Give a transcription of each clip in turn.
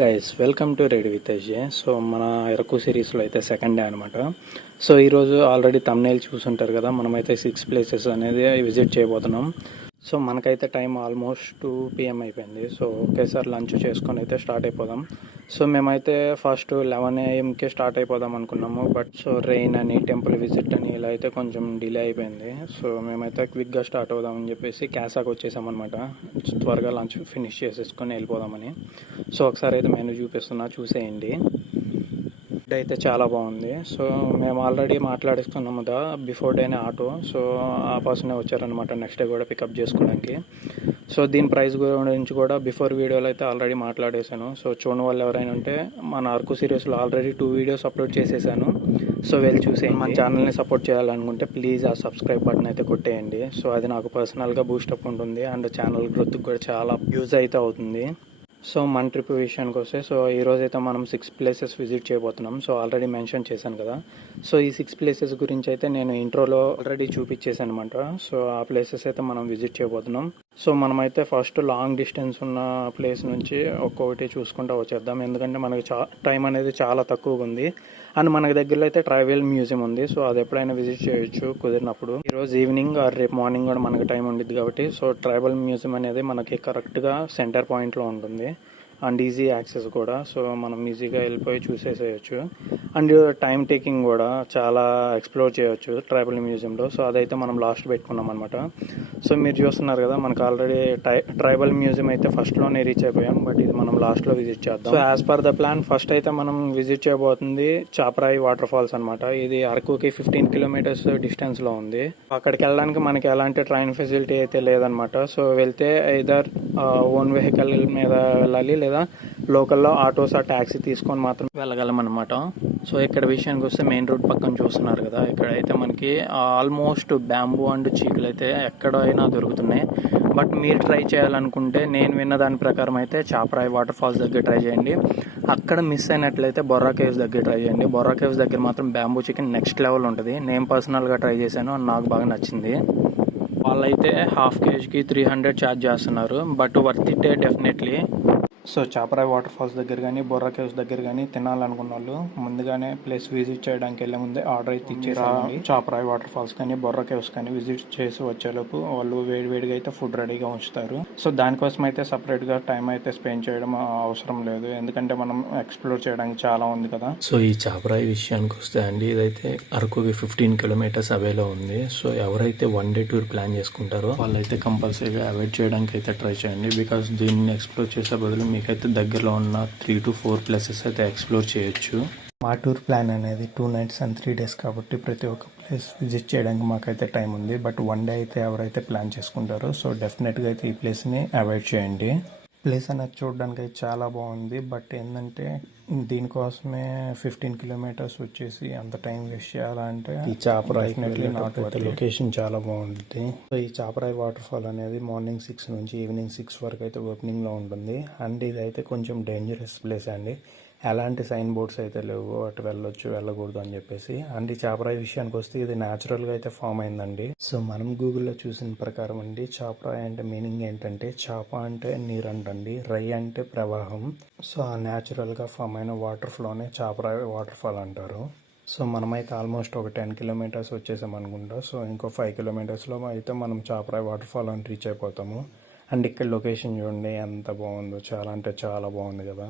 Guys, welcome to ready with Ajay. So మన ఎరకు సిరీస్లో అయితే సెకండ్ డే అనమాట. సో ఈరోజు ఆల్రెడీ తమ్నైల్ చూసుంటారు కదా, మనమైతే 6 ప్లేసెస్ అనేది విజిట్ చేయబోతున్నాం. సో మనకైతే టైం ఆల్మోస్ట్ 2 PM అయిపోయింది. సో ఒకేసారి లంచ్ చేసుకొని అయితే స్టార్ట్ అయిపోదాం. సో మేమైతే ఫస్ట్ 11 AM స్టార్ట్ అయిపోదాం అనుకున్నాము. బట్ సో రెయిన్ అని, టెంపుల్ విజిట్ అని ఇలా అయితే కొంచెం డిలే అయిపోయింది. సో మేమైతే క్విక్గా స్టార్ట్ అవుదామని చెప్పేసి క్యాసాకి వచ్చేసామన్నమాట. త్వరగా లంచ్ ఫినిష్ చేసేసుకొని వెళ్ళిపోదామని. సో ఒకసారి అయితే మెనూ చూపిస్తున్నా, చూసేయండి. ఫుడ్ అయితే చాలా బాగుంది. సో మేము ఆల్రెడీ మాట్లాడేసుకున్నాము బిఫోర్ డేనే ఆటో. సో ఆ పర్సనే వచ్చారనమాట నెక్స్ట్ డే కూడా పికప్ చేసుకోవడానికి. సో దీని ప్రైస్ గురించి కూడా బిఫోర్ వీడియోలో అయితే ఆల్రెడీ మాట్లాడేశాను. సో చూడని వాళ్ళు ఎవరైనా ఉంటే మన అరకు సిరీస్లో ఆల్రెడీ 2 వీడియోస్ అప్లోడ్ చేసేసాను. సో వెళ్ళి చూసేయండి. మన ఛానల్ని సపోర్ట్ చేయాలనుకుంటే ప్లీజ్ ఆ సబ్స్క్రైబ్ బటన్ అయితే కొట్టేయండి. సో అది నాకు పర్సనల్గా బూస్టప్ ఉంటుంది అండ్ ఛానల్ గ్రోత్కి కూడా చాలా యూజ్ అయితే అవుతుంది. సో మన ట్రిప్ విషయానికి వస్తే, సో ఈరోజు అయితే మనం 6 ప్లేసెస్ విజిట్ చేయబోతున్నాం. సో ఆల్రెడీ మెన్షన్ చేశాను కదా. సో ఈ 6 ప్లేసెస్ గురించి అయితే నేను ఇంట్రోలో ఆల్రెడీ చూపించేసాను అనమాట. సో ఆ ప్లేసెస్ అయితే మనం విజిట్ చేయబోతున్నాం. సో మనమైతే ఫస్ట్ లాంగ్ డిస్టెన్స్ ఉన్న ప్లేస్ నుంచి ఒక్కొక్కటి చూసుకుంటూ వచ్చేద్దాం. ఎందుకంటే మనకి టైం అనేది చాలా తక్కువగా ఉంది. అండ్ మనకి దగ్గరలో అయితే ట్రైబల్ మ్యూజియం ఉంది. సో అది ఎప్పుడైనా విజిట్ చేయొచ్చు కుదిరినప్పుడు. ఈరోజు ఈవినింగ్ ఆర్ రేపు మార్నింగ్ కూడా మనకి టైం ఉండిద్ది కాబట్టి, సో ట్రైబల్ మ్యూజియం అనేది మనకి కరెక్ట్గా సెంటర్ పాయింట్లో ఉంటుంది అండ్ ఈజీ యాక్సెస్ కూడా. సో మనం ఈజీగా వెళ్ళిపోయి చూసేసేయచ్చు. అండ్ టైం టేకింగ్ కూడా చాలా ఎక్స్ప్లోర్ చేయొచ్చు ట్రైబల్ మ్యూజియంలో. సో అదైతే మనం లాస్ట్ పెట్టుకున్నాం అనమాట. సో మీరు చూస్తున్నారు కదా, మనకు ఆల్రెడీ ట్రైబల్ మ్యూజియం అయితే ఫస్ట్లోనే రీచ్ అయిపోయాం. బట్ ఇది మనం లాస్ట్లో విజిట్ చేద్దాం. So as per the plan first అయితే మనం విజిట్ చేయబోతుంది చాపరాయి వాటర్ ఫాల్స్ అనమాట. ఇది అరకుకి 15 kilometers డిస్టెన్స్లో ఉంది. అక్కడికి వెళ్ళడానికి మనకి ఎలాంటి ట్రైన్ ఫెసిలిటీ అయితే లేదనమాట. సో వెళ్తే ఐదర్ ఓన్ వెహికల్ మీద వెళ్ళాలి, లేదా లోకల్లో ఆటోస్ ఆ ట్యాక్సీ తీసుకొని మాత్రం వెళ్ళగలం అనమాట. సో ఇక్కడ విషయానికి వస్తే మెయిన్ రోడ్ పక్కన చూస్తున్నారు కదా, ఇక్కడైతే మనకి ఆల్మోస్ట్ బ్యాంబూ అండ్ చీకులు అయితే ఎక్కడైనా దొరుకుతున్నాయి. బట్ మీరు ట్రై చేయాలనుకుంటే నేను విన్న దాని ప్రకారం అయితే చాపరాయి వాటర్ ఫాల్స్ దగ్గర ట్రై చేయండి. అక్కడ మిస్ అయినట్లయితే బొర్రా కేవ్స్ దగ్గర ట్రై చేయండి. బొర్రా కేవ్స్ దగ్గర మాత్రం బ్యాంబూ చికెన్ నెక్స్ట్ లెవెల్ ఉంటుంది. నేను పర్సనల్గా ట్రై చేశాను అండ్ నాకు బాగా నచ్చింది. వాళ్ళైతే ½ kgకి 300 ఛార్జ్ చేస్తున్నారు. But worth it definitely. So Chaparai waterfalls దగ్గర కానీ, బొర్రా కేవ్స్ దగ్గర కానీ తినాలనుకున్న వాళ్ళు ముందుగానే ప్లేస్ విజిట్ చేయడానికి వెళ్ళే ముందే ఆర్డర్ అయితే ఇచ్చేసి చాపరాయి వాటర్ ఫాల్స్ కానీ, బొర్రా కేవ్స్ కానీ విజిట్ చేసి వచ్చేలోపు వాళ్ళు వేడివేడిగా అయితే ఫుడ్ రెడీగా ఉంచుతారు. సో దానికోసం అయితే సపరేట్గా టైం అయితే స్పెండ్ చేయడం అవసరం లేదు, ఎందుకంటే మనం ఎక్స్ప్లోర్ చేయడానికి చాలా ఉంది కదా. సో ఈ చాపరాయి విషయానికి వస్తే అండి, ఇదైతే అరకుకి 15 kilometers అవేలో ఉంది. సో ఎవరైతే 1 day టూర్ ప్లాన్ చేసుకుంటారో వాళ్ళైతే కంపల్సరీగా అవాయిడ్ చేయడానికి అయితే ట్రై చేయండి. బికాస్ దీన్ని ఎక్స్ప్లోర్ చేసే బదులు మీకైతే దగ్గరలో ఉన్న 3 to 4 ప్లేసెస్ అయితే ఎక్స్ప్లోర్ చేయొచ్చు. మా టూర్ ప్లాన్ అనేది 2 nights and 3 days కాబట్టి ప్రతి ఒక్క ప్లేస్ విజిట్ చేయడానికి మాకైతే టైం ఉంది. బట్ 1 day అయితే ఎవరైతే ప్లాన్ చేసుకుంటారో సో డెఫినెట్గా అయితే ఈ ప్లేస్ని అవాయిడ్ చేయండి. ప్లేస్ అనేది చూడడానికి అయితే చాలా బాగుంది. బట్ ఏంటంటే దీనికోసమే 15 kilometers వచ్చేసి అంత టైం వేస్ట్ చేయాలంటే ఈ చాపరాయి లొకేషన్ చాలా బాగుంటుంది. సో ఈ చాపరాయి వాటర్ ఫాల్ అనేది మార్నింగ్ 6 నుంచి ఈవినింగ్ 6 వరకు అయితే ఓపెనింగ్లో ఉంటుంది. అండ్ ఇదైతే కొంచెం డేంజరస్ ప్లేస్ అండి. ఎలాంటి సైన్ బోర్డ్స్ అయితే లేవు అటు వెళ్ళొచ్చు వెళ్ళకూడదు అని చెప్పేసి. అండ్ ఈ చాపరాయి విషయానికి వస్తే ఇది న్యాచురల్గా అయితే ఫామ్ అయిందండి. సో మనం గూగుల్లో చూసిన ప్రకారం అండి, చాపరాయి అంటే మీనింగ్ ఏంటంటే చాప అంటే నీరు అంటండి, రై అంటే ప్రవాహం. సో ఆ న్యాచురల్గా ఫామ్ అయిన వాటర్ ఫ్లోనే చాపరాయి వాటర్ ఫాల్ అంటారు. సో మనమైతే ఆల్మోస్ట్ ఒక 10 kilometers వచ్చేసాం అనుకుంటా. సో ఇంకో 5 kilometersలో అయితే మనం చాపరాయి వాటర్ ఫాల్ అని రీచ్ అయిపోతాము. అండ్ ఇక్కడ లొకేషన్ చూడండి ఎంత బాగుందో, చాలా అంటే చాలా బాగుంది కదా.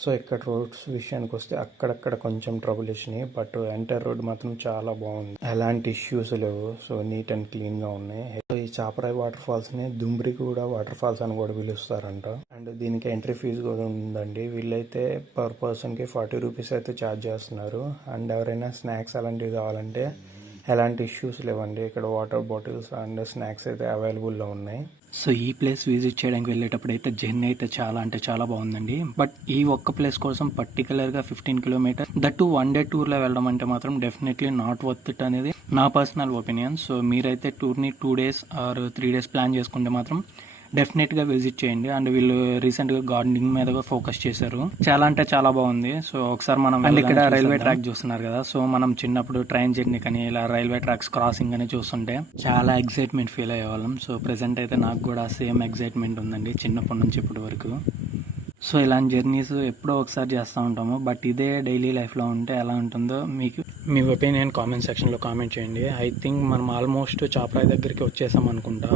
సో ఇక్కడ రోడ్స్ విషయానికి వస్తే అక్కడక్కడ కొంచెం ట్రబుల్ ఇచ్చినాయి. బట్ ఎంటైర్ రోడ్ మాత్రం చాలా బాగుంది, ఎలాంటి ఇష్యూస్ లేవు. సో నీట్ అండ్ క్లీన్గా ఉన్నాయి. సో ఈ Chaparai water ఫాల్స్ని Dumriguda water falls అని కూడా పిలుస్తారంట. అండ్ దీనికి ఎంట్రీ ఫీజు కూడా ఉందండి. వీళ్ళైతే పర్ పర్సన్కి 40 rupees అయితే ఛార్జ్ చేస్తున్నారు. అండ్ ఎవరైనా స్నాక్స్ అలాంటివి కావాలంటే ఎలాంటి ఇష్యూస్ లేవండి. ఇక్కడ వాటర్ బాటిల్స్ అండ్ స్నాక్స్ అయితే అవైలబుల్లో ఉన్నాయి. సో ఈ ప్లేస్ విజిట్ చేయడానికి వెళ్ళేటప్పుడు అయితే జర్నీ అయితే చాలా అంటే చాలా బాగుందండి. బట్ ఈ ఒక్క ప్లేస్ కోసం పర్టికులర్గా 15 kilometers దట్ 1 day టూర్లో వెళ్ళడం అంటే మాత్రం డెఫినెట్లీ నాట్ వర్త్ ఇట్ అనేది నా పర్సనల్ ఒపీనియన్. సో మీరైతే టూర్ని 2 days ఆర్ 3 days ప్లాన్ చేసుకుంటే మాత్రం డెఫినెట్గా విజిట్ చేయండి. అండ్ వీళ్ళు రీసెంట్గా గార్డెనింగ్ మీద ఫోకస్ చేశారు, చాలా అంటే చాలా బాగుంది. సో ఒకసారి మనం ఇక్కడ రైల్వే ట్రాక్ చూస్తున్నారు కదా. సో మనం చిన్నప్పుడు ట్రైన్ జర్నీ కానీ ఇలా రైల్వే ట్రాక్స్ క్రాసింగ్ అని చూస్తుంటే చాలా ఎక్సైట్మెంట్ ఫీల్ అయ్యేవాళ్ళం. సో ప్రెసెంట్ అయితే నాకు కూడా సేమ్ ఎక్సైట్మెంట్ ఉందండి చిన్నప్పటి నుంచి ఇప్పటి వరకు. సో ఇలాంటి జర్నీస్ ఎప్పుడో ఒకసారి చేస్తూ ఉంటాము, బట్ ఇదే డైలీ లైఫ్లో ఉంటే ఎలా ఉంటుందో మీకు మీ ఒపీనియన్ కామెంట్ సెక్షన్లో కామెంట్ చేయండి. ఐ థింక్ మనం ఆల్మోస్ట్ చాపరాయి దగ్గరికి వచ్చేసాం అనుకుంటా.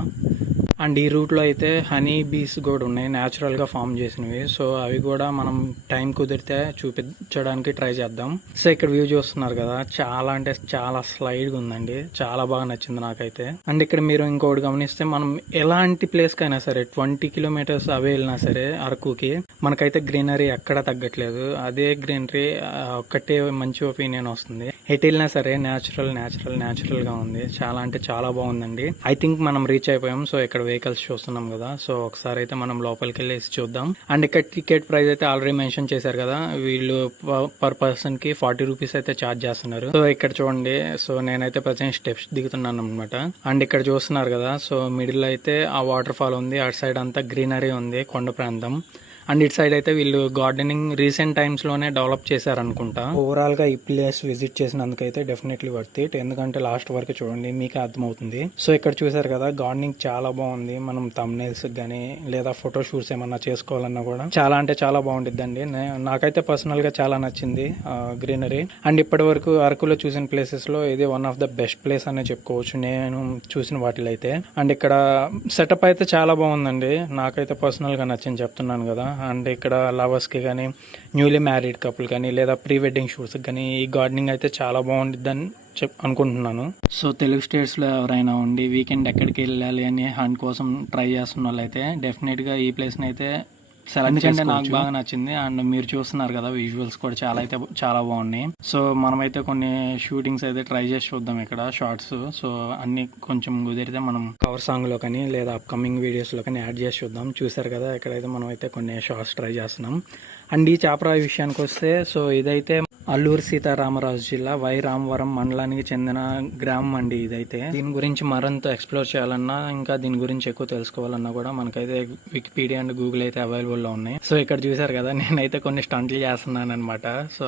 అండ్ ఈ రూట్లో అయితే హనీ బీస్ కూడా ఉన్నాయి, న్యాచురల్గా ఫామ్ చేసినవి. సో అవి కూడా మనం టైం కుదిరితే చూపించడానికి ట్రై చేద్దాం. సో ఇక్కడ వ్యూ చూస్తున్నారు కదా, చాలా అంటే చాలా స్లైడ్గా ఉందండి, చాలా బాగా నచ్చింది నాకైతే. అండ్ ఇక్కడ మీరు ఇంకోటి గమనిస్తే మనం ఎలాంటి ప్లేస్కి అయినా సరే 20 కిలోమీటర్స్ అవే వెళ్ళినా సరే అరకుకి మనకైతే గ్రీనరీ ఎక్కడ తగ్గట్లేదు. అదే గ్రీనరీ ఒక్కటే మంచి ఒపీనియన్ వస్తుంది. ఎటు వెళ్ళినా సరే న్యాచురల్ గా ఉంది. చాలా అంటే చాలా బాగుందండి. ఐ థింక్ మనం రీచ్ అయిపోయాం. సో ఇక్కడ వెహికల్స్ చూస్తున్నాం కదా, సో ఒకసారి అయితే మనం లోపలికి వెళ్ళేసి చూద్దాం. అండ్ ఇక్కడ టికెట్ ప్రైస్ అయితే ఆల్రెడీ మెన్షన్ చేశారు కదా, వీళ్ళు పర్ పర్సన్ కి 40 రూపీస్ అయితే ఛార్జ్ చేస్తున్నారు. సో ఇక్కడ చూడండి, సో నేనైతే ప్రజెంట్ స్టెప్స్ దిగుతున్నాను అనమాట. అండ్ ఇక్కడ చూస్తున్నారు కదా, సో మిడిల్ అయితే ఆ వాటర్ ఫాల్ ఉంది, అటు సైడ్ అంతా గ్రీనరీ ఉంది, కొండ ప్రాంతం. అండ్ ఇటు సైడ్ అయితే వీళ్ళు గార్డెనింగ్ రీసెంట్ టైమ్స్ లోనే డెవలప్ చేశారనుకుంటా. ఓవరాల్ గా ఈ ప్లేస్ విజిట్ చేసినందుకైతే డెఫినెట్లీ వర్త్ ఇట్, ఎందుకంటే లాస్ట్ వరకు చూడండి మీకే అర్థమవుతుంది. సో ఇక్కడ చూసారు కదా, గార్డెనింగ్ చాలా బాగుంది. మనం థంబ్నెయిల్స్ గానీ లేదా ఫోటో షూట్స్ ఏమన్నా చేసుకోవాలన్నా కూడా చాలా అంటే చాలా బాగుంటుందండి. నాకైతే పర్సనల్ గా చాలా నచ్చింది గ్రీనరీ. అండ్ ఇప్పటి వరకు అరకులో చూసిన ప్లేసెస్ లో ఇది one of the best place అనే చెప్పుకోవచ్చు నేను చూసిన వాటిలో అయితే. అండ్ ఇక్కడ సెటప్ అయితే చాలా బాగుందండి, నాకైతే పర్సనల్ గా నచ్చింది చెప్తున్నాను కదా. అండ్ ఇక్కడ లవర్స్కి కానీ, న్యూలీ మ్యారీడ్ కపుల్ కానీ, లేదా ప్రీ వెడ్డింగ్ షూట్స్కి కానీ ఈ గార్డెనింగ్ అయితే చాలా బాగుంటుందని అనుకుంటున్నాను. సో తెలుగు స్టేట్స్లో ఎవరైనా ఉండి వీకెండ్ ఎక్కడికి వెళ్ళాలి అని హంట్ కోసం ట్రై చేస్తున్న వాళ్ళైతే డెఫినెట్గా ఈ ప్లేస్ని అయితే ఎందుకంటే నాకు బాగా నచ్చింది. అండ్ మీరు చూస్తున్నారు కదా, విజువల్స్ కూడా చాలా బాగున్నాయి. సో మనమైతే కొన్ని షూటింగ్స్ అయితే ట్రై చేసి చూద్దాం ఇక్కడ, షార్ట్స్. సో అన్ని కొంచెం కుదిరితే మనం కవర్ సాంగ్ లో కానీ లేదా అప్కమింగ్ వీడియోస్ లో కానీ యాడ్ చేసి చూద్దాం. చూసారు కదా, ఇక్కడైతే మనం అయితే కొన్ని షార్ట్స్ ట్రై చేస్తున్నాం. అండ్ ఈ చాపరాయి విషయానికి వస్తే, సో ఇదైతే అల్లూరు సీతారామరాజు జిల్లా వై రామవరం మండలానికి చెందిన గ్రామం అండి ఇదైతే. దీని గురించి మరింత ఎక్స్ప్లోర్ చేయాలన్నా, ఇంకా దీని గురించి ఎక్కువ తెలుసుకోవాలన్నా కూడా మనకైతే వికీపీడియా అండ్ గూగుల్ అయితే అవైలబుల్ లో ఉన్నాయి. సో ఇక్కడ చూసారు కదా, నేనైతే కొన్ని స్టంట్లు చేస్తున్నాను అనమాట. సో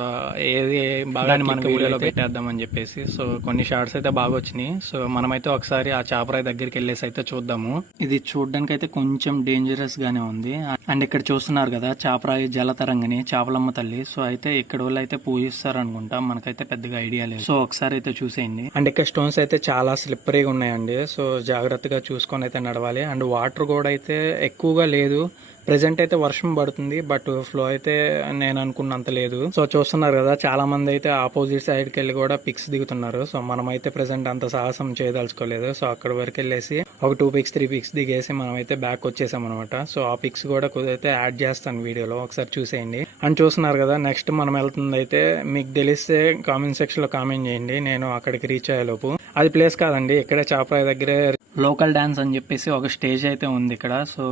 ఏది బాగా మనకి వీడియోలో పెట్టేద్దామని చెప్పేసి. సో కొన్ని షార్ట్స్ అయితే బాగా వచ్చినాయి. సో మనమైతే ఒకసారి ఆ చాపరాయి దగ్గరికి వెళ్ళేసి అయితే చూద్దాము. ఇది చూడడానికి అయితే కొంచెం డేంజరస్ గానే ఉంది. అండ్ ఇక్కడ చూస్తున్నారు కదా, చాపరాయి జలతరంగిణి, చాపలమ్మ తల్లి. సో అయితే ఇక్కడ వాళ్ళు అయితే పూజిస్తారు అనుకుంటా, మనకైతే పెద్దగా ఐడియా లేదు. సో ఒకసారి అయితే చూసేయండి. అండ్ ఇక్కడ స్టోన్స్ అయితే చాలా స్లిప్పరీగా ఉన్నాయండి. సో జాగ్రత్తగా చూసుకొని అయితే నడవాలి. అండ్ వాటర్ కూడా అయితే ఎక్కువగా లేదు. ప్రెసెంట్ అయితే వర్షం పడుతుంది, బట్ ఫ్లో అయితే నేను అనుకున్నంత లేదు. సో చూస్తున్నారు కదా, చాలా మంది అయితే ఆపోజిట్ సైడ్ కి వెళ్ళి కూడా పిక్స్ దిగుతున్నారు. సో మనమైతే ప్రెసెంట్ అంత సాహసం చేయదలుచుకోలేదు. సో అక్కడ వరకు వెళ్ళేసి ఒక 2 పిక్స్ 3 పిక్స్ దిగేసి మనమైతే బ్యాక్ వచ్చేసాం అనమాట. సో ఆ పిక్స్ కూడా కుదిరితే యాడ్ చేస్తాను వీడియోలో, ఒకసారి చూసేయండి. అండ్ చూస్తున్నారు కదా, నెక్స్ట్ మనం వెళ్తుంది అయితే మీకు తెలిస్తే కామెంట్ సెక్షన్ లో కామెంట్ చేయండి, నేను అక్కడికి రీచ్ అయ్యేలోపు. అది ప్లేస్ కాదండి, ఇక్కడే చాపరాయి దగ్గరే లోకల్ డాన్స్ అని చెప్పేసి ఒక స్టేజ్ అయితే ఉంది ఇక్కడ. సో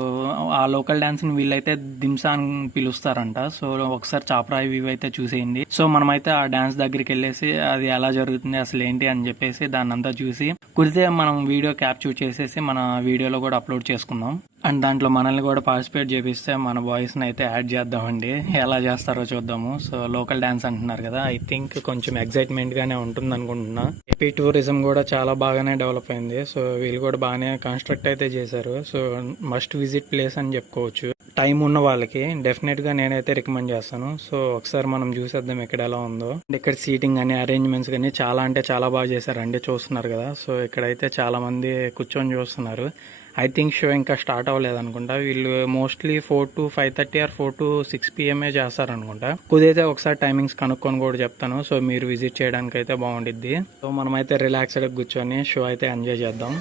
ఆ లోకల్ డాన్స్ ని వీళ్ళైతే దింసా అని పిలుస్తారంట. సో ఒకసారి చాపరాయి వ్యూ అయితే చూసేయండి. సో మనమైతే ఆ డాన్స్ దగ్గరికి వెళ్ళేసి అది ఎలా జరుగుతుంది అసలు ఏంటి అని చెప్పేసి దాన్ని అంతా చూసి కుదిరితే మనం వీడియో క్యాప్చర్ చేసేసి మన వీడియోలో కూడా అప్లోడ్ చేసుకుందాం. అండ్ దాంట్లో మనల్ని కూడా పార్టిసిపేట్ చేపిస్తే మన వాయిస్ ని అయితే యాడ్ చేద్దామండి, ఎలా చేస్తారో చూద్దాము. సో లోకల్ డాన్స్ అంటున్నారు కదా, ఐ థింక్ కొంచెం ఎక్సైట్మెంట్ గానే ఉంటుంది అనుకుంటున్నా. ఏపీ టూరిజం కూడా చాలా బాగానే డెవలప్ అయింది. సో వీళ్ళు కూడా బాగానే కన్స్ట్రక్ట్ అయితే చేశారు. సో మస్ట్ విజిట్ ప్లేస్ అని చెప్పుకోవచ్చు. టైం ఉన్న వాళ్ళకి డెఫినెట్ గా నేనైతే రికమెండ్ చేస్తాను. సో ఒకసారి మనం చూసేద్దాం ఇక్కడ ఎలా ఉందో. ఇక్కడ సీటింగ్ అని అరేంజ్మెంట్స్ కానీ చాలా అంటే చాలా బాగా చేశారండి, చూస్తున్నారు కదా. సో ఇక్కడైతే చాలా మంది కూర్చొని చూస్తున్నారు. ఐ థింక్ షో ఇంకా స్టార్ట్ అవ్వలేదు అనుకుంటా. వీళ్ళు mostly 4 to 5:30 or 4 to 6 PM చేస్తారనుకుంటా. కుదిరితే ఒకసారి టైమింగ్స్ కనుక్కొని కూడా చెప్తాను. సో మీరు విజిట్ చేయడానికి అయితే బాగుండిద్ది. సో మనమైతే రిలాక్స్డ్ కూర్చొని షో అయితే ఎంజాయ్ చేద్దాం.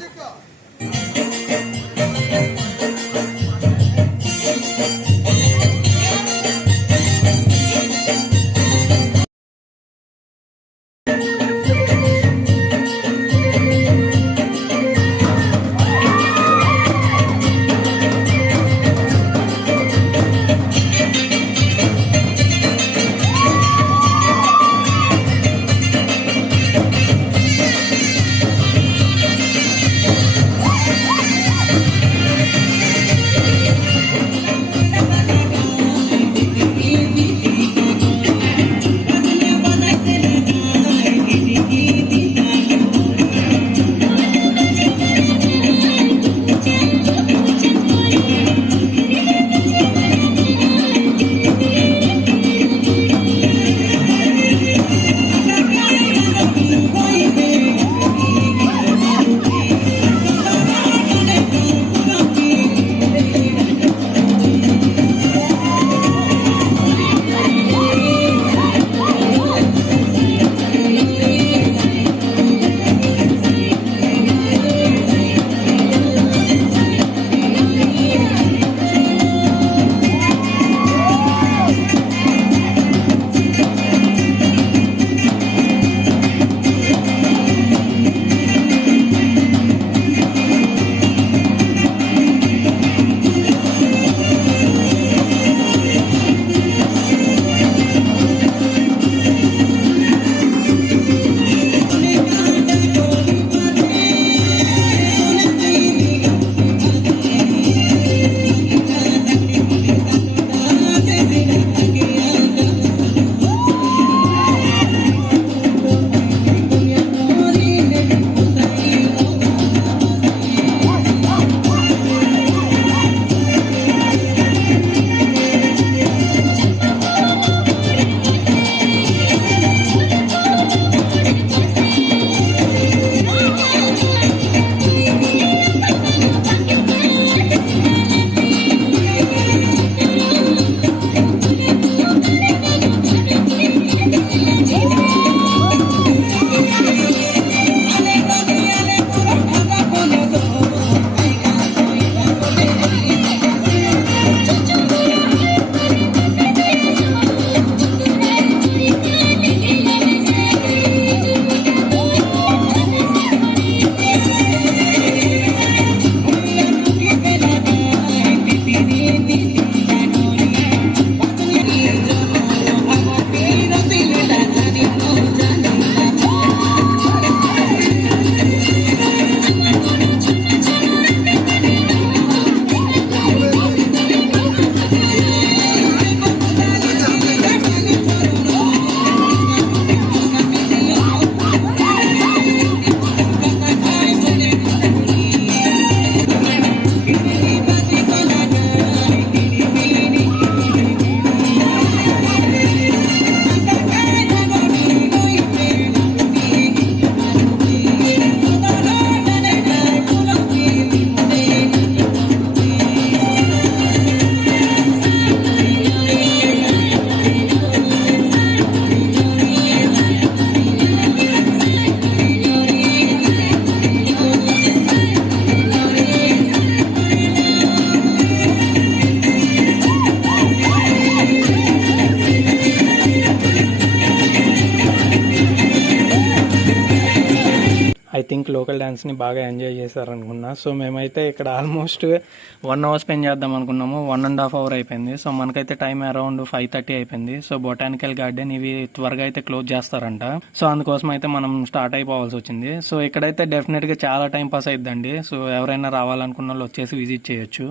థింక్ లోకల్ డ్యాన్స్ని బాగా ఎంజాయ్ చేశారనుకున్నా. సో మేమైతే ఇక్కడ ఆల్మోస్ట్ 1 అవర్ స్పెండ్ చేద్దాం అనుకున్నాము. 1.5 అవర్ అయిపోయింది. సో మనకైతే టైం అరౌండ్ 5:30 అయిపోయింది. సో బొటానికల్ గార్డెన్ ఇవి త్వరగా అయితే క్లోజ్ చేస్తారంట. సో అందుకోసం అయితే మనం స్టార్ట్ అయిపోవాల్సి వచ్చింది. సో ఇక్కడైతే డెఫినెట్గా చాలా టైం పాస్ అయిద్దండి. సో ఎవరైనా రావాలనుకున్న వాళ్ళు వచ్చేసి విజిట్ చేయొచ్చు.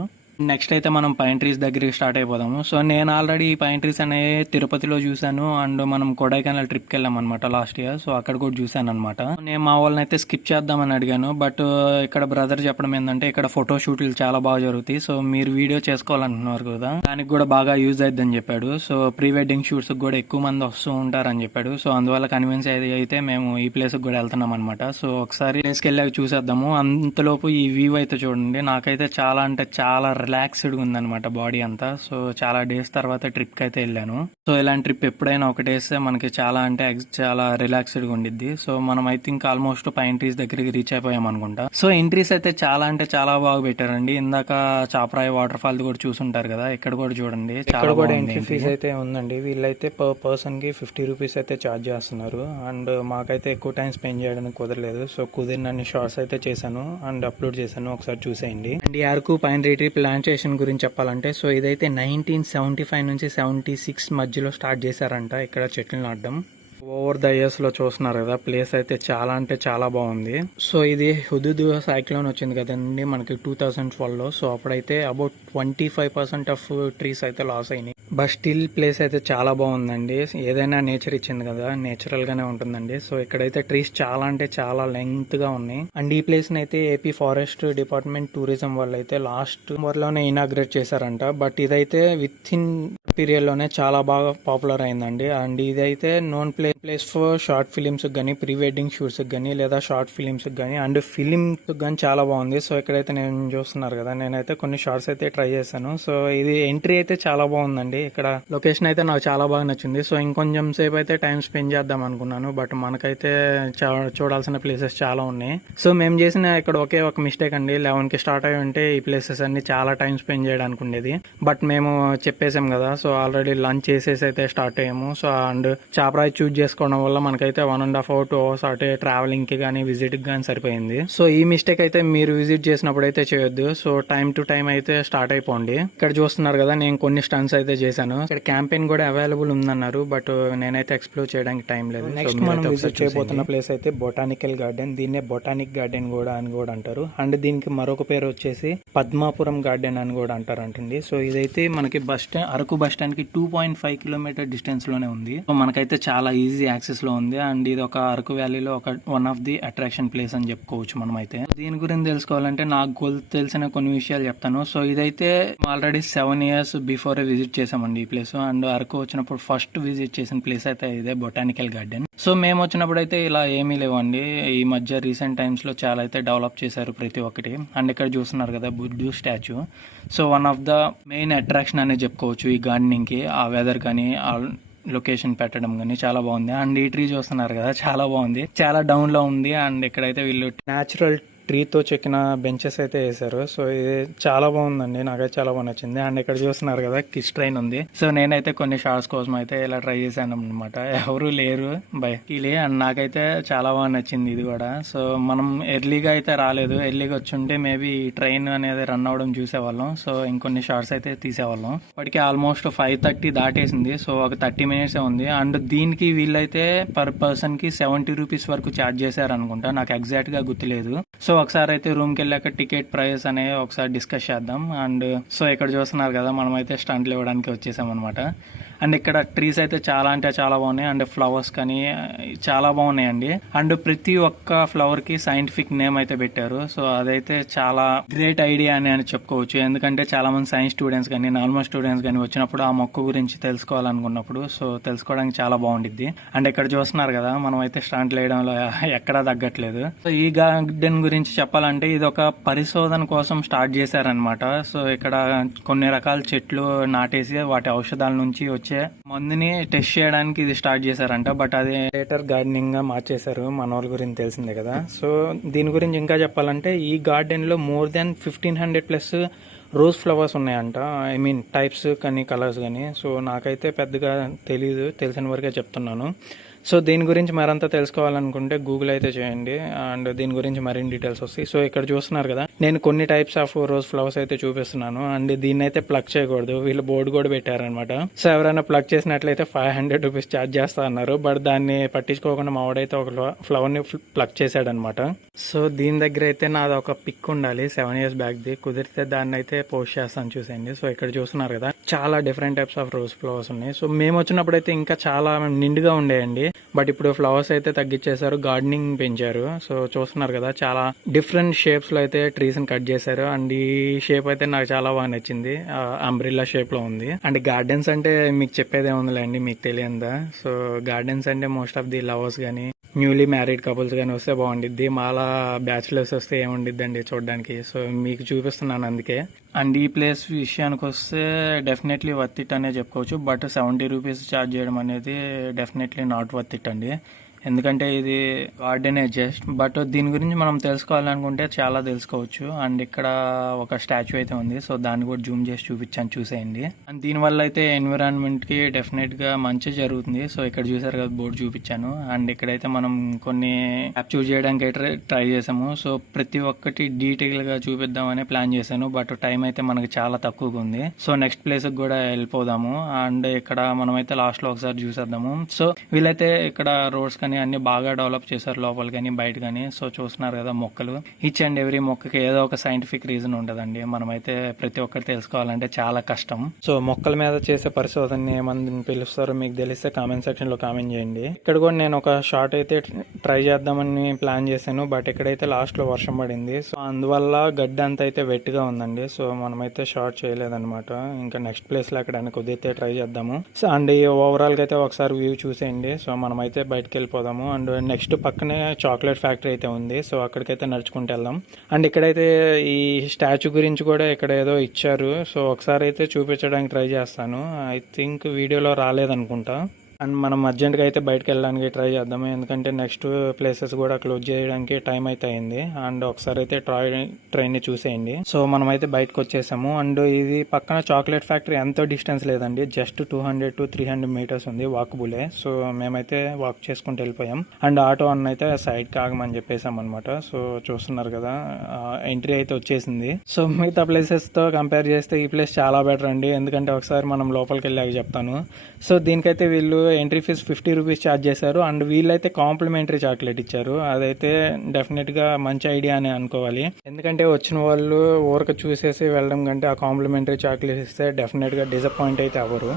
నెక్స్ట్ అయితే మనం పైన్ ట్రీస్ దగ్గరికి స్టార్ట్ అయిపోదాము. సో నేను ఆల్రెడీ ఈ పైన్ ట్రీస్ అనేవి తిరుపతిలో చూశాను అండ్ మనం కొడైకెనాల్ ట్రిప్కి వెళ్ళాం అనమాట లాస్ట్ ఇయర్. సో అక్కడ కూడా చూశాను అనమాట. నేను మా వాళ్ళని అయితే స్కిప్ చేద్దామని అడిగాను. బట్ ఇక్కడ బ్రదర్ చెప్పడం ఏంటంటే ఇక్కడ ఫోటో షూట్లు చాలా బాగా జరుగుతాయి. సో మీరు వీడియో చేసుకోవాలనుకున్నారు కదా, దానికి కూడా బాగా యూజ్ అయిద్దని చెప్పాడు. సో ప్రీ వెడ్డింగ్ షూట్స్ కూడా ఎక్కువ మంది వస్తూ ఉంటారని చెప్పాడు. సో అందువల్ల కన్విన్స్ అయితే మేము ఈ ప్లేస్ కూడా వెళ్తున్నాం అనమాట. సో ఒకసారి ప్లేస్కి వెళ్ళాక చూసేద్దాము. అంతలోపు ఈ వ్యూ అయితే చూడండి. నాకైతే చాలా అంటే చాలా రిలాక్స్డ్గా ఉందన్నమాట బాడీ అంతా. సో చాలా డేస్ తర్వాత ట్రిప్కి అయితే వెళ్ళాను. సో ఇలాంటి ట్రిప్ ఎప్పుడైనా ఒకటి వేస్తే మనకి చాలా అంటే చాలా రిలాక్స్డ్గా ఉండిద్ది. సో మనం I think almost pine trees దగ్గరికి రీచ్ అయిపోయాం అనుకుంటా. సో ఎంట్రీస్ అయితే చాలా అంటే చాలా బాగా పెట్టారండి. ఇందాక చాపరాయి వాటర్ ఫాల్ కూడా చూసుంటారు కదా, ఇక్కడ కూడా చూడండి చాలా కూడా ఎంట్రీ ఫీజ్ అయితే ఉందండి. వీళ్ళైతే పర్ పర్సన్ కి 50 రూపీస్ అయితే ఛార్జ్ చేస్తున్నారు. అండ్ మాకైతే ఎక్కువ టైం స్పెండ్ చేయడానికి కుదరలేదు. సో కుదిరినన్ని షార్ట్స్ అయితే చేశాను అండ్ అప్లోడ్ చేశాను, ఒకసారి చూసేయండి. అండ్ ఈ అరకు పైన్ ట్రీ ప్లాంటేషన్ గురించి చెప్పాలంటే, సో ఇదైతే 1975 నుంచి 76 మధ్యలో స్టార్ట్ చేశారంట ఇక్కడ చెట్లు నాటడం. ఓవర్ ద ఇయర్స్ లో చూస్తున్నారు కదా, ప్లేస్ అయితే చాలా అంటే చాలా బాగుంది. సో ఇది హుదూద్ సైక్లోన్ వచ్చింది కదండి మనకి 2012లో. సో అప్పుడైతే అబౌట్ 25% ఆఫ్ ట్రీస్ అయితే లాస్ అయినాయి. బట్ స్టిల్ ప్లేస్ అయితే చాలా బాగుందండి. ఏదైనా నేచర్ ఇచ్చింది కదా, నేచురల్ గానే ఉంటుందండి. సో ఇక్కడైతే ట్రీస్ చాలా అంటే చాలా లెంగ్త్ గా ఉన్నాయి. అండ్ ఈ ప్లేస్ ని అయితే ఏపీ ఫారెస్ట్ డిపార్ట్మెంట్ టూరిజం వాళ్ళు అయితే లాస్ట్ లోనే ఇనాగ్రేట్ చేశారంట. బట్ ఇదైతే విత్ ఇన్ పీరియడ్ లోనే చాలా బాగా పాపులర్ అయిందండి. అండ్ ఇదైతే known place for short films కానీ, ప్రీ వెడ్డింగ్ షూట్స్ కానీ, లేదా షార్ట్ ఫిలిమ్స్ కానీ అండ్ ఫిలిమ్స్ కానీ చాలా బాగుంది. సో ఇక్కడైతే నేను చూస్తున్నారు కదా, నేనైతే కొన్ని షార్ట్స్ అయితే ట్రై చేశాను. సో ఇది ఎంట్రీ అయితే చాలా బాగుందండి. ఇక్కడ లొకేషన్ అయితే నాకు చాలా బాగా నచ్చింది. సో ఇంకొంచెం సేపు అయితే టైం స్పెండ్ చేద్దాం అనుకున్నాను. బట్ మనకైతే చూడాల్సిన ప్లేసెస్ చాలా ఉన్నాయి. సో మేము చేసిన ఇక్కడ ఒకే ఒక మిస్టేక్ అండి. 11 కి స్టార్ట్ అయి ఉంటే ఈ ప్లేసెస్ అన్ని చాలా టైం స్పెండ్ చేయడానికి ఉండేది. బట్ మేము చెప్పేసాం కదా, సో ఆల్రెడీ లంచ్ చేసేసి అయితే స్టార్ట్ అయ్యాము. సో అండ్ చాపరాయి చూజ్ చేసుకోవడం వల్ల మనకైతే 1.5 hours 2 hours అటే ట్రావెలింగ్ కి కానీ విజిట్ కి కానీ సరిపోయింది. సో ఈ మిస్టేక్ అయితే మీరు విజిట్ చేసినప్పుడు అయితే చేయొద్దు. సో టైం టు టైం అయితే స్టార్ట్ అయిపోండి. ఇక్కడ చూస్తున్నారు కదా, నేను కొన్ని స్టంట్స్ అయితే చేశాను. ఇక్కడ క్యాంపెయిన్ కూడా అవైలబుల్ ఉందన్నారు. బట్ నేనైతే ఎక్స్ప్లోర్ చేయడానికి టైం లేదు. నెక్స్ట్ మనం విజిట్ చేయబోతున్న ప్లేస్ అయితే బొటానికల్ గార్డెన్. దీన్నే బొటానిక్ గార్డెన్ కూడా అని కూడా అంటారు. అండ్ దీనికి మరొక పేరు వచ్చేసి పద్మాపురం గార్డెన్ అని కూడా అంటారు అంటండి. సో ఇదైతే మనకి అరకు బస్ స్టాండ్ కి 2.5 kilometer డిస్టెన్స్ లోనే ఉంది. సో మనకైతే చాలా ఈజీ యాక్సెస్ లో ఉంది. అండ్ ఇది ఒక అరకు వ్యాలీలో ఒక one of the attraction place అని చెప్పుకోవచ్చు మనం అయితే. దీని గురించి తెలుసుకోవాలంటే నాకు తెలిసిన కొన్ని విషయాలు చెప్తాను. సో ఇదైతే ఆల్రెడీ 7 years బిఫోర్ విజిట్ చేసామండి ఈ ప్లేస్. అండ్ అరకు వచ్చినప్పుడు ఫస్ట్ విజిట్ చేసిన ప్లేస్ అయితే ఇదే బొటానికల్ గార్డెన్. సో మేము వచ్చినప్పుడు అయితే ఇలా ఏమీ లేవండి. ఈ మధ్య రీసెంట్ టైమ్స్ లో చాలా అయితే డెవలప్ చేశారు ప్రతి ఒక్కటి. అండ్ ఇక్కడ చూస్తున్నారు కదా Buddha statue. So one of the main attraction అనే చెప్పుకోవచ్చు ఈ గార్డెనింగ్ కి. ఆ వెదర్ కానీ లొకేషన్ పెట్టడం కానీ చాలా బాగుంది. అండ్ ఈ ట్రీ చూస్తున్నారు కదా, చాలా బాగుంది, చాలా డౌన్ లో ఉంది. అండ్ ఇక్కడైతే వీళ్ళు న్యాచురల్ ట్రీతో చెక్కిన బెంచెస్ అయితే వేసారు. సో ఇది చాలా బాగుందండి, నాకైతే చాలా బాగా నచ్చింది. అండ్ ఇక్కడ చూస్తున్నారు కదా కిస్ ట్రైన్ ఉంది. సో నేనైతే కొన్ని షార్ట్స్ కోసం అయితే ఇలా ట్రై చేశాను అనమాట. ఎవరు లేరు బయటికి. అండ్ నాకైతే చాలా బాగా నచ్చింది ఇది కూడా. సో మనం ఎర్లీగా అయితే రాలేదు. ఎర్లీగా వచ్చుంటే మేబీ ట్రైన్ అనేది రన్ అవడం చూసేవాళ్ళం. సో ఇంకొన్ని షార్ట్స్ అయితే తీసేవాళ్ళం. వాటికి ఆల్మోస్ట్ 5:30 దాటేసింది. సో ఒక 30 minutes ఉంది. అండ్ దీనికి వీళ్ళైతే పర్ పర్సన్ కి 70 rupees వరకు ఛార్జ్ చేశారు అనుకుంటా, నాకు ఎగ్జాక్ట్ గా గుర్తులేదు. సో ఒకసారి అయితే రూమ్ కి వెళ్ళాక టికెట్ ప్రైస్ అనేవి ఒకసారి డిస్కస్ చేద్దాం. అండ్ సో ఇక్కడ చూస్తున్నారు కదా, మనం అయితే స్టంట్లు ఇవ్వడానికి వచ్చేసాం అనమాట. అండ్ ఇక్కడ ట్రీస్ అయితే చాలా అంటే చాలా బాగున్నాయి. అండ్ ఫ్లవర్స్ కానీ చాలా బాగున్నాయండి. అండ్ ప్రతి ఒక్క ఫ్లవర్ కి సైంటిఫిక్ నేమ్ అయితే పెట్టారు. సో అదైతే చాలా గ్రేట్ ఐడియా అని చెప్పుకోవచ్చు. ఎందుకంటే చాలా మంది సైన్స్ స్టూడెంట్స్ కానీ నార్మల్ స్టూడెంట్స్ కానీ వచ్చినప్పుడు ఆ మొక్క గురించి తెలుసుకోవాలనుకున్నప్పుడు సో తెలుసుకోవడానికి చాలా బాగుండిద్ది. అండ్ ఇక్కడ చూస్తున్నారు కదా, మనం అయితే స్టంట్లు వేయడంలో ఎక్కడా తగ్గట్లేదు. సో ఈ గార్డెన్ గురించి చెప్పాలంటే ఇది ఒక పరిశోధన కోసం స్టార్ట్ చేశారనమాట. సో ఇక్కడ కొన్ని రకాల చెట్లు నాటేసి వాటి ఔషధాల నుంచి వచ్చే మందుని టెస్ట్ చేయడానికి ఇది స్టార్ట్ చేశారంట. బట్ అది లేటర్ గార్డెనింగ్ గా మార్చేశారు. మన వాళ్ళ గురించి తెలిసిందే కదా. సో దీని గురించి ఇంకా చెప్పాలంటే ఈ గార్డెన్ లో more than 1500+ రోజ్ ఫ్లవర్స్ ఉన్నాయంట. ఐ మీన్ టైప్స్ కానీ కలర్స్ కానీ. సో నాకైతే పెద్దగా తెలియదు, తెలిసిన వరకే చెప్తున్నాను. సో దీని గురించి మరింత తెలుసుకోవాలనుకుంటే గూగుల్ అయితే చేయండి అండ్ దీని గురించి మరిన్ని డీటెయిల్స్ వస్తాయి. సో ఇక్కడ చూస్తున్నారు కదా, నేను కొన్ని టైప్స్ ఆఫ్ రోజ్ ఫ్లవర్స్ అయితే చూపిస్తున్నాను అండ్ దీన్ని అయితే ప్లగ్ చేయకూడదు, వీళ్ళు బోర్డు కూడా పెట్టారనమాట. సో ఎవరైనా ప్లగ్ చేసినట్లయితే 500 రూపీస్ ఛార్జ్ చేస్తా అన్నారు. బట్ దాన్ని పట్టించుకోకుండా మా వాడైతే ఒక ఫ్లవర్ని ప్లగ్ చేశాడనమాట. సో దీని దగ్గర అయితే నాది ఒక పిక్ ఉండాలి 7 years బ్యాక్ది, కుదిరితే దాన్ని అయితే పోస్ట్ చేస్తాను చూసేయండి. సో ఇక్కడ చూస్తున్నారు కదా, చాలా different types of rose flowers ఉన్నాయి. సో మేము వచ్చినప్పుడు అయితే ఇంకా చాలా నిండుగా ఉండేయండి, బట్ ఇప్పుడు ఫ్లవర్స్ అయితే తగ్గించేశారు, గార్డెనింగ్ పెంచారు. సో చూస్తున్నారు కదా, చాలా డిఫరెంట్ షేప్స్ లో అయితే ట్రీస్ ని కట్ చేశారు అండ్ ఈ షేప్ అయితే నాకు చాలా బాగా నచ్చింది, అంబ్రిల్లా షేప్ లో ఉంది. అండ్ గార్డెన్స్ అంటే మీకు చెప్పేదే ఉందిలేండి, మీకు తెలియదా. సో గార్డెన్స్ అంటే మోస్ట్ ఆఫ్ ది లవర్స్ కానీ న్యూలీ మ్యారీడ్ కపుల్స్ కానీ వస్తే బాగుండిద్ది, మాలా బ్యాచులర్స్ వస్తే ఏముండిద్దండి చూడడానికి. సో మీకు చూపిస్తున్నాను అందుకే. అండ్ ఈ ప్లేస్ విషయానికి వస్తే డెఫినెట్లీ వర్త్ ఇట్ అనే చెప్పుకోవచ్చు, బట్ 70 రూపీస్ ఛార్జ్ చేయడం అనేది డెఫినెట్లీ నాట్ వర్త్ ఇట్ అండి. ఎందుకంటే ఇది గార్డెనే జస్ట్, బట్ దీని గురించి మనం తెలుసుకోవాలనుకుంటే చాలా తెలుసుకోవచ్చు. అండ్ ఇక్కడ ఒక స్టాచ్యూ అయితే ఉంది, సో దాన్ని కూడా జూమ్ చేసి చూపించాను చూసేయండి. అండ్ దీనివల్ల అయితే ఎన్విరాన్మెంట్ కి డెఫినెట్ గా మంచి జరుగుతుంది. సో ఇక్కడ చూసారు కదా, బోర్డు చూపించాను. అండ్ ఇక్కడైతే మనం కొన్ని క్యాప్చర్ చేయడానికి ట్రై చేసాము. సో ప్రతి ఒక్కటి డీటెయిల్ గా చూపిద్దామని ప్లాన్ చేశాను, బట్ టైం అయితే మనకి చాలా తక్కువగా ఉంది. సో నెక్స్ట్ ప్లేస్ కి కూడా వెళ్ళిపోదాము. అండ్ ఇక్కడ మనమైతే లాస్ట్ లో ఒకసారి చూసేద్దాము. సో వీళ్ళైతే ఇక్కడ రోడ్స్ అన్ని బాగా డెవలప్ చేశారు, లోపల కానీ బయట కానీ. సో చూస్తున్నారు కదా, మొక్కలు ఈచ్ అండ్ ఎవ్రీ మొక్కకి ఏదో ఒక సైంటిఫిక్ రీజన్ ఉంటదండి. మనమైతే ప్రతి ఒక్కటి తెలుసుకోవాలంటే చాలా కష్టం. సో మొక్కల మీద చేసే పరిశోధన ఏమని పిలుస్తారో మీకు తెలిస్తే కామెంట్ సెక్షన్ లో కామెంట్ చేయండి. ఇక్కడ కూడా నేను ఒక షార్ట్ అయితే ట్రై చేద్దామని ప్లాన్ చేశాను, బట్ ఇక్కడైతే లాస్ట్ లో వర్షం పడింది. సో అందువల్ల గడ్డి అంతా అయితే వెట్ గా ఉందండి. సో మనమైతే షార్ట్ చేయలేదన్నమాట. ఇంకా నెక్స్ట్ ప్లేస్ లో ఎక్కడైనా కుదిరితే ట్రై చేద్దాము. సో అండ్ ఓవరాల్ గా అయితే ఒకసారి వ్యూ చూసేయండి. సో మనమైతే బయటకు వెళ్ళిపోదాము. అండ్ నెక్స్ట్ పక్కనే చాక్లెట్ ఫ్యాక్టరీ అయితే ఉంది, సో అక్కడికైతే నడుచుకుంటూ వెళ్దాం. అండ్ ఇక్కడైతే ఈ స్టాచ్యూ గురించి కూడా ఇక్కడ ఏదో ఇచ్చారు, సో ఒకసారి అయితే చూపించడానికి ట్రై చేస్తాను. ఐ థింక్ వీడియోలో రాలేదనుకుంటా. అండ్ మనం అర్జెంట్గా అయితే బయటకు వెళ్ళడానికి ట్రై చేద్దాము, ఎందుకంటే నెక్స్ట్ ప్లేసెస్ కూడా క్లోజ్ చేయడానికి టైం అయితే అయింది. అండ్ ఒకసారి అయితే ట్రైన్ ని చూసేయండి. సో మనం అయితే బయటకు వచ్చేసాము. అండ్ ఇది పక్కన చాక్లెట్ ఫ్యాక్టరీ ఎంతో డిస్టెన్స్ లేదండి, జస్ట్ 200 to 300 మీటర్స్ ఉంది, వాకబులే. సో మేమైతే వాక్ చేసుకుంటూ వెళ్ళిపోయాం. అండ్ ఆటో అన్న అయితే సైడ్ ఆగమని చెప్పేసాం అనమాట. సో చూస్తున్నారు కదా, ఎంట్రీ అయితే వచ్చేసింది. సో మిగతా ప్లేసెస్ తో కంపేర్ చేస్తే ఈ ప్లేస్ చాలా బెటర్ అండి, ఎందుకంటే ఒకసారి మనం లోపలికి వెళ్ళాక చెప్తాను. సో దీనికైతే వీళ్ళు ఎంట్రీ ఫీజ్ 50 రూపీస్ ఛార్జ్ చేశారు అండ్ వీళ్ళైతే కాంప్లిమెంటరీ చాక్లెట్ ఇచ్చారు. అదైతే డెఫినెట్ గా మంచి ఐడియా అని అనుకోవాలి, ఎందుకంటే వచ్చిన వాళ్ళు ఊరక చూసేసి వెళ్ళడం కంటే ఆ కాంప్లిమెంటరీ చాక్లెట్ ఇస్తే డెఫినెట్ గా డిసప్పాయింట్ అయితే అవ్వరు.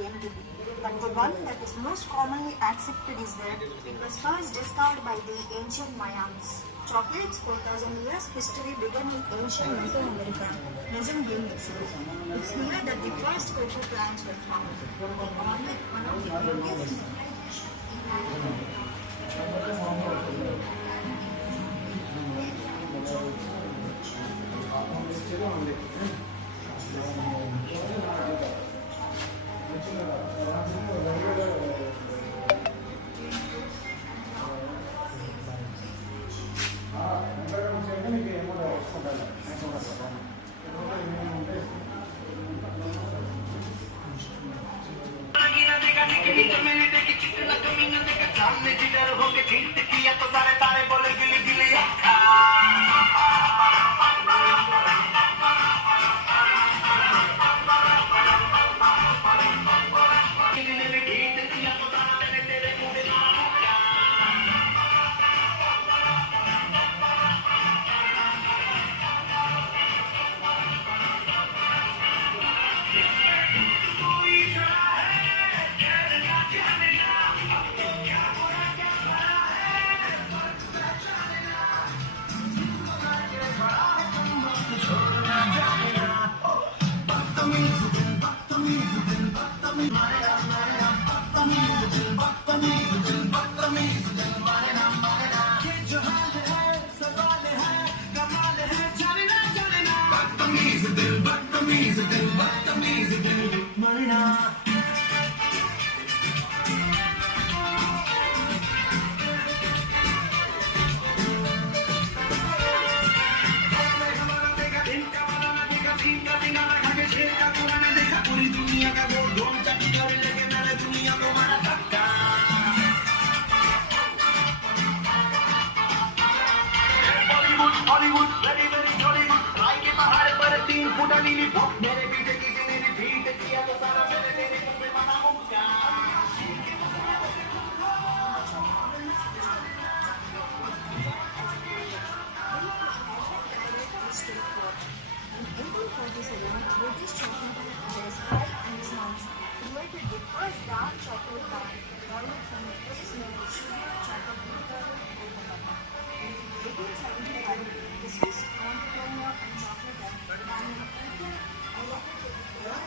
came to be. But the one that is most commonly accepted is that it was first discovered by the ancient Mayans. Chocolate's 4,000 years history began in ancient Mesoamerica, Mesoamerica. It's here that the first cocoa plants were found. One of the earliest British chocolate was Fry and Sons created the first dark chocolate bar borrowed from a place named Sugar Chocolate Maker in Kolkata. In 1875, the Swiss entrepreneur and chocolate Daniel Peter allocated the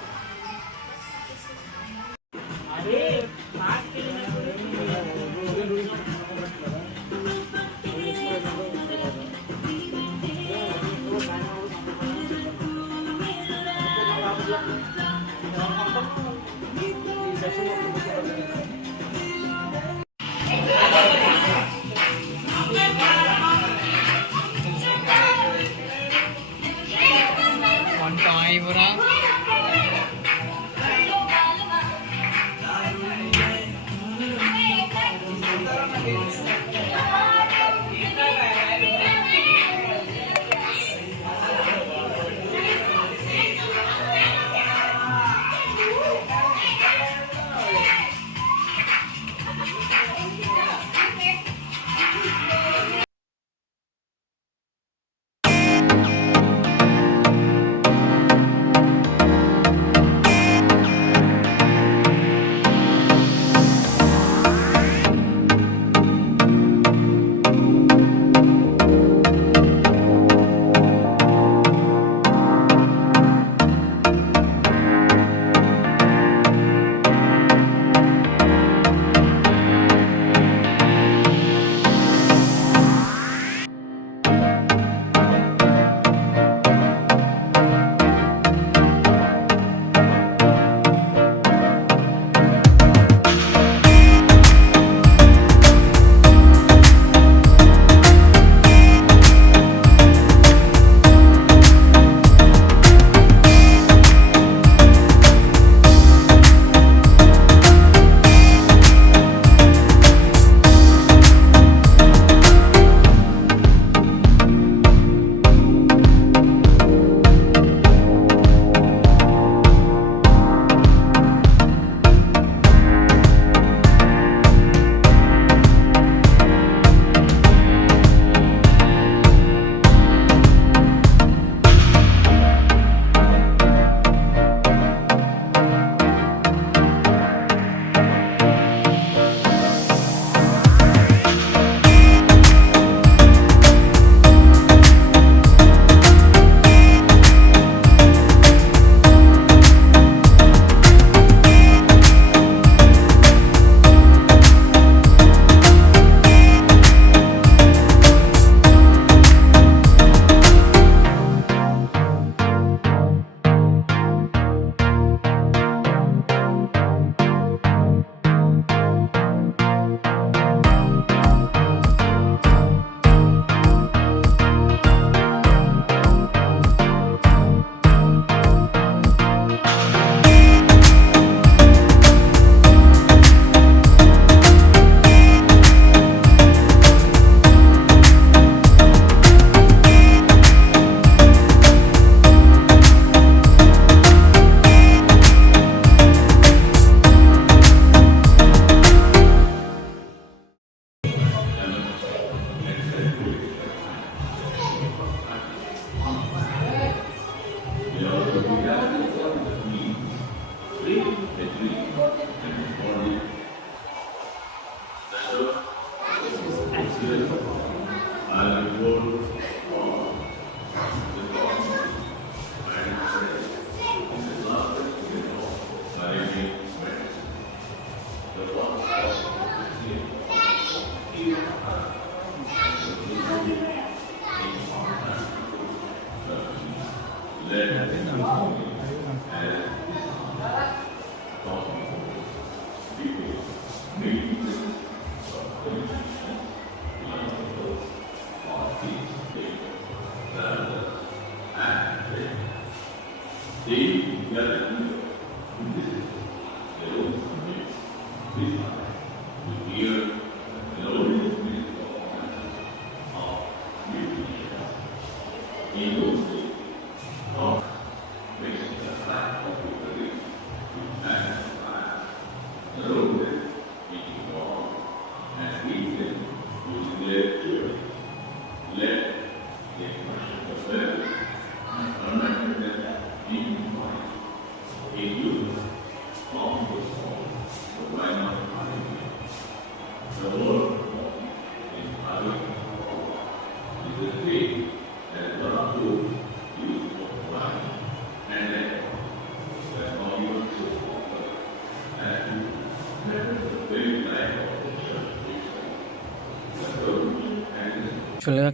యాక్చువల్గా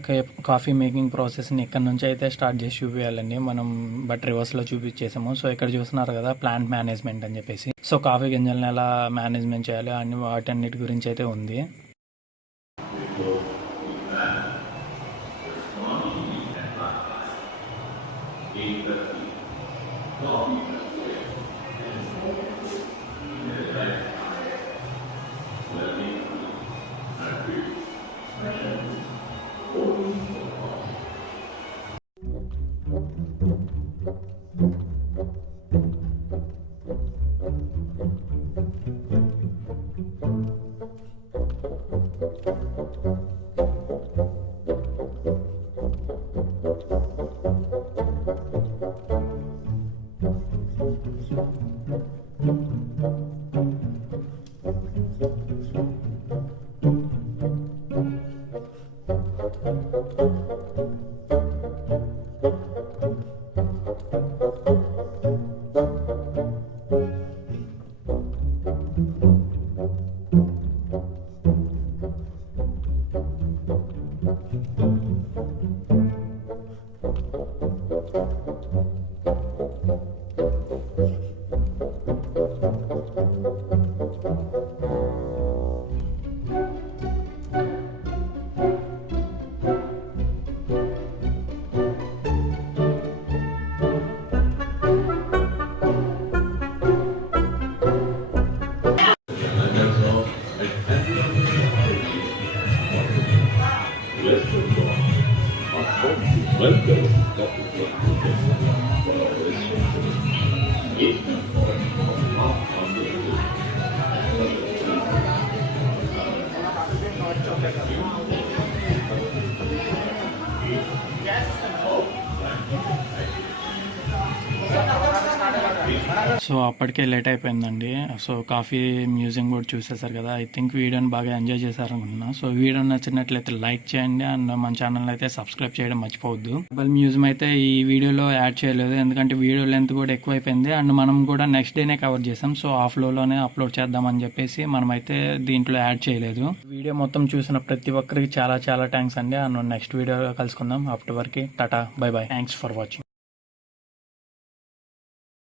coffee making ప్రాసెస్ని ఇక్కడ నుంచి అయితే start చేసి చూపించాలండి మనం, but రివర్స్లో చూపించేసాము. So ఇక్కడ చూస్తున్నారు కదా ప్లాంట్ మేనేజ్మెంట్ అని చెప్పేసి. సో కాఫీ గింజలను ఎలా మేనేజ్మెంట్ చేయాలి అన్ని వాటన్నిటి గురించి అయితే ఉంది. సో అప్పటికే లేట్ అయిపోయిందండి. సో కాఫీ మ్యూజియం కూడా చూసేసారు కదా. ఐ థింక్ వీడియోని బాగా ఎంజాయ్ చేశారు అనుకున్నా. సో వీడియో నచ్చినట్లయితే లైక్ చేయండి అండ్ మన ఛానల్ అయితే సబ్స్క్రైబ్ చేయడం మర్చిపోవద్దు. డబల్ మ్యూజియం అయితే ఈ వీడియోలో యాడ్ చేయలేదు, ఎందుకంటే వీడియో లెంత్ కూడా ఎక్కువైపోయింది అండ్ మనం కూడా నెక్స్ట్ డేనే కవర్ చేసాం. సో ఆఫ్లోనే అప్లోడ్ చేద్దామని చెప్పేసి మనమైతే దీంట్లో యాడ్ చేయలేదు. వీడియో మొత్తం చూసిన ప్రతి ఒక్కరికి చాలా చాలా థ్యాంక్స్ అండి. అండ్ నెక్స్ట్ వీడియోలో కలుసుకుందాం. అప్పటి వరకు Tata, by by, thanks for watching.